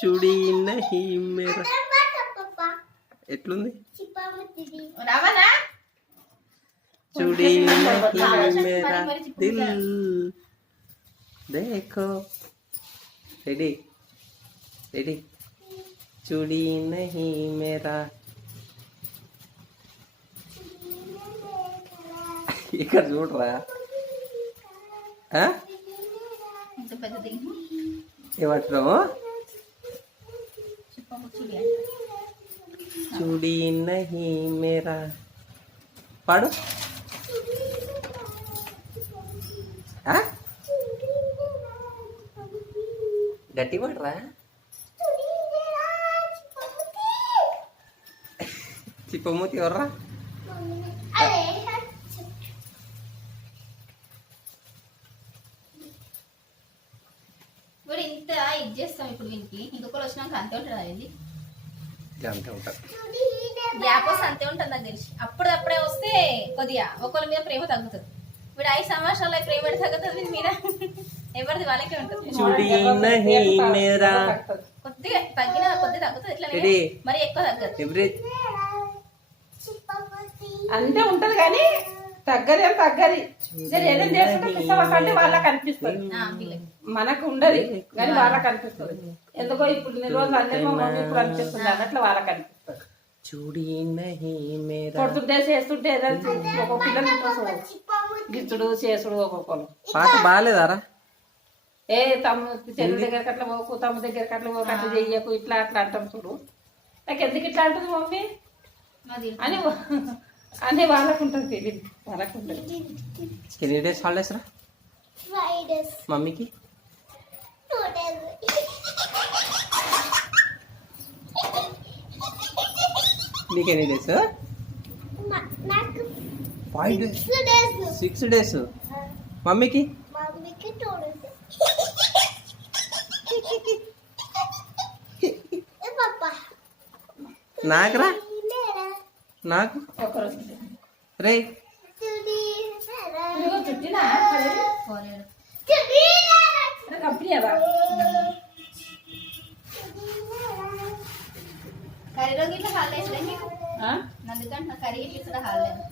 చూడి నహీ మేరా ఎట్లుంది చూడి నహీ మేరా దిల్ देखो रेडी रेडी चूड़ी नहीं मेरा ఇక్కడ చూడరా ఏమంటున్నావు చూడి నహీ మేరా పాడు గట్టి పాడరా చిప్పమూతి ఎవర్రా ఇప్పుడు ఇంత ఇది చేస్తాం ఇప్పుడు వీనికి ఇంకొకరు వచ్చినాక అంతే ఉంటుంది అది అంతే ఉంటుంది గ్యాప్ వస్తే అంతే ఉంటుంది నాకు తెలిసి అప్పుడే వస్తే కొద్దిగా ఒకళ్ళ మీద ప్రేమ తగ్గుతుంది ఇప్పుడు 5 సంవత్సరాల ప్రేమ తగ్గుతుంది మీద ఎవరిది వాళ్ళకే ఉంటుంది కొద్దిగా తగ్గుతుంది ఎట్లా మరి ఎక్కువ తగ్గదు అంతే ఉంటది కానీ తగ్గది ఏదైనా చేస్తుంటే పిచ్చవసంటే వాళ్ళకి అనిపిస్తుంది మనకు ఉండదు కానీ వాళ్ళకి అనిపిస్తుంది ఎందుకో ఇప్పుడు నేను రోజులు అందరూ ఇప్పుడు అనిపిస్తుంది అన్నట్లు వాళ్ళకి అనిపిస్తుంది కొడుతుంటే చేస్తుంటే ఏదైనా ఒక పిల్లలు గిచ్చుడు చేసుడు ఒక్కొక్కరు పాట బాగాలేదారా ఏ చెల్లి దగ్గరికి అట్లా పోకు తమ్ము దగ్గరికి అట్లా పోకు అట్లా చెయ్యకు ఇట్లా అట్లా అంటాం చూడు నాకు ఎందుకు ఇట్లా అంటుంది మమ్మీ అని అని వాళ్ళకు ఉంటుంది తెలియదు వాళ్ళకు ఉంటుంది ఎన్ని డేస్ హాలిడేస్ రా మమ్మీకి నీకు ఎన్ని డేస్ 5 డేస్ 6 డేస్ మమ్మీకి నాకురా నాకు రే కర్రీలో గిట్లా హాలిడేస్ అందుకంటే నా కర్రీ ఇట్లా హాలిడే